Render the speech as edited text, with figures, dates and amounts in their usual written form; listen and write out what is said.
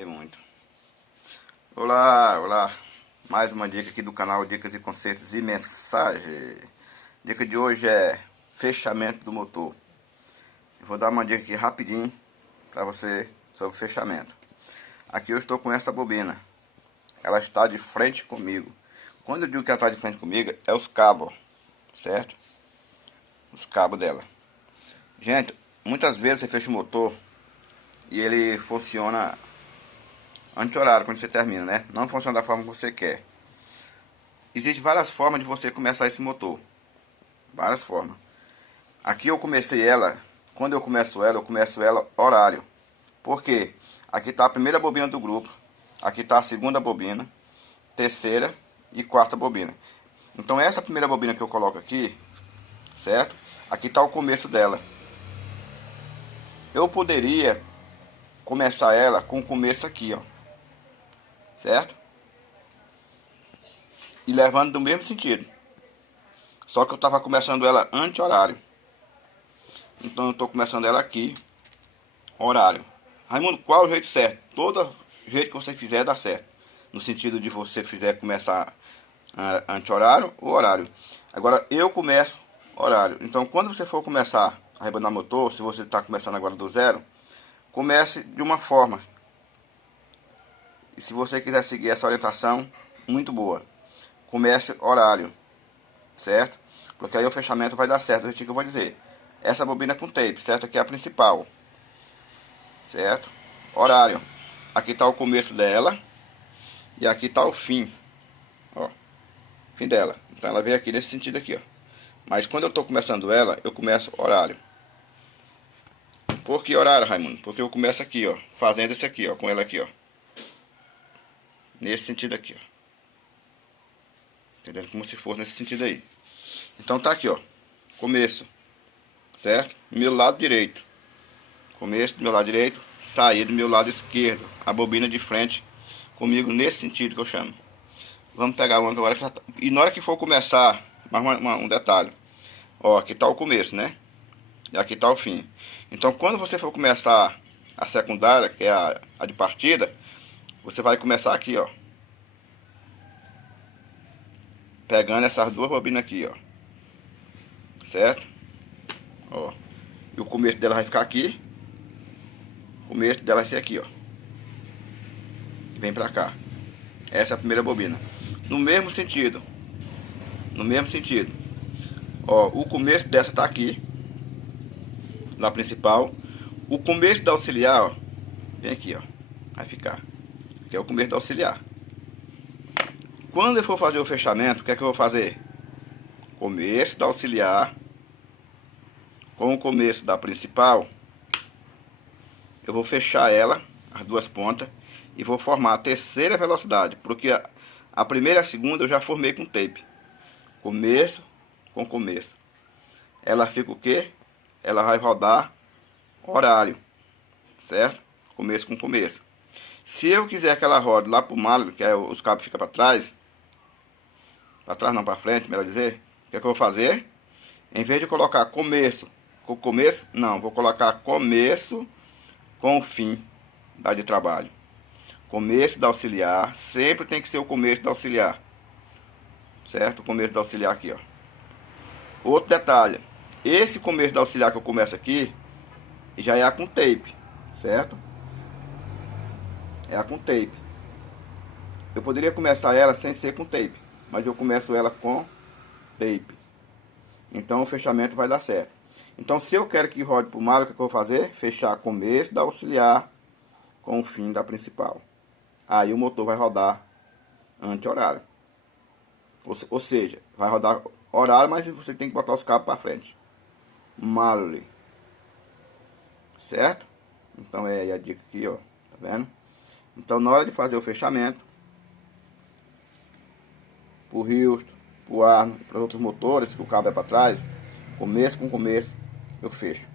Errei muito. Olá, olá. Mais uma dica aqui do canal Dicas e Conceitos e Mensagem. Dica de hoje é fechamento do motor. Eu vou dar uma dica aqui rapidinho para você sobre fechamento. Aqui eu estou com essa bobina. Ela está de frente comigo. Quando eu digo que ela está de frente comigo, é os cabos, certo? Os cabos dela. Gente, muitas vezes você fecha o motor e ele funciona anti-horário quando você termina, né? Não funciona da forma que você quer. Existem várias formas de você começar esse motor. Várias formas. Aqui eu comecei ela. Quando eu começo ela horário. Por quê? Aqui está a primeira bobina do grupo. Aqui está a segunda bobina, terceira e quarta bobina. Então essa primeira bobina que eu coloco aqui, certo? Aqui está o começo dela. Eu poderia começar ela com o começo aqui, ó. Certo? E levando do mesmo sentido. Só que eu estava começando ela anti-horário. Então eu estou começando ela aqui, horário. Raimundo, qual é o jeito certo? Todo jeito que você fizer dá certo. No sentido de você fizer começar anti-horário ou horário. Agora eu começo horário. Então quando você for começar a rebobinar motor, se você está começando agora do zero, comece de uma forma. E se você quiser seguir essa orientação, muito boa. Comece horário, certo? Porque aí o fechamento vai dar certo, do jeitinho que eu vou dizer. Essa bobina com tape, certo? Aqui é a principal, certo? Horário. Aqui está o começo dela e aqui está o fim, ó, fim dela. Então ela veio aqui nesse sentido aqui, ó. Mas quando eu estou começando ela, eu começo horário. Por que horário, Raimundo? Porque eu começo aqui, ó, fazendo esse aqui, ó, com ela aqui, ó, nesse sentido aqui, ó. Entendendo? Como se fosse nesse sentido aí. Então tá aqui, ó, começo, certo? Meu lado direito. Começo do meu lado direito, sair do meu lado esquerdo. A bobina de frente comigo nesse sentido que eu chamo. Vamos pegar uma agora. E na hora que for começar, mais um detalhe. Ó, aqui tá o começo, né? E aqui tá o fim. Então quando você for começar a secundária, que é a de partida, você vai começar aqui, ó. Pegando essas duas bobinas aqui, ó. Certo? Ó. E o começo dela vai ficar aqui. O começo dela vai ser aqui, ó. Vem pra cá. Essa é a primeira bobina. No mesmo sentido. No mesmo sentido. Ó, o começo dessa tá aqui. Na principal. O começo da auxiliar, ó. Vem aqui, ó. Vai ficar. Aqui é o começo da auxiliar. Quando eu for fazer o fechamento, o que é que eu vou fazer? Começo da auxiliar com o começo da principal. Eu vou fechar ela, as duas pontas, e vou formar a terceira velocidade, porque a primeira e a segunda eu já formei com tape. Começo com começo. Ela fica o quê? Ela vai rodar horário, certo? Começo com começo. Se eu quiser que ela rode lá pro malo, que é os cabos ficam para trás não, para frente, melhor dizer, o que é que eu vou fazer? Em vez de colocar começo com começo, não, vou colocar começo com o fim da de trabalho. Começo da auxiliar, sempre tem que ser o começo da auxiliar, certo? O começo da auxiliar aqui, ó. Outro detalhe, esse começo da auxiliar que eu começo aqui, já é a com tape, certo? É a com tape. Eu poderia começar ela sem ser com tape, mas eu começo ela com tape. Então o fechamento vai dar certo. Então se eu quero que rode pro malo, o que eu vou fazer? Fechar começo da auxiliar com o fim da principal. Aí o motor vai rodar anti-horário. Ou seja, vai rodar horário, mas você tem que botar os cabos para frente. Malo. Certo? Então é aí a dica aqui, ó. Tá vendo? Então na hora de fazer o fechamento, pro Houston, pro Arno, para outros motores que o cabo é para trás, começo com começo, eu fecho.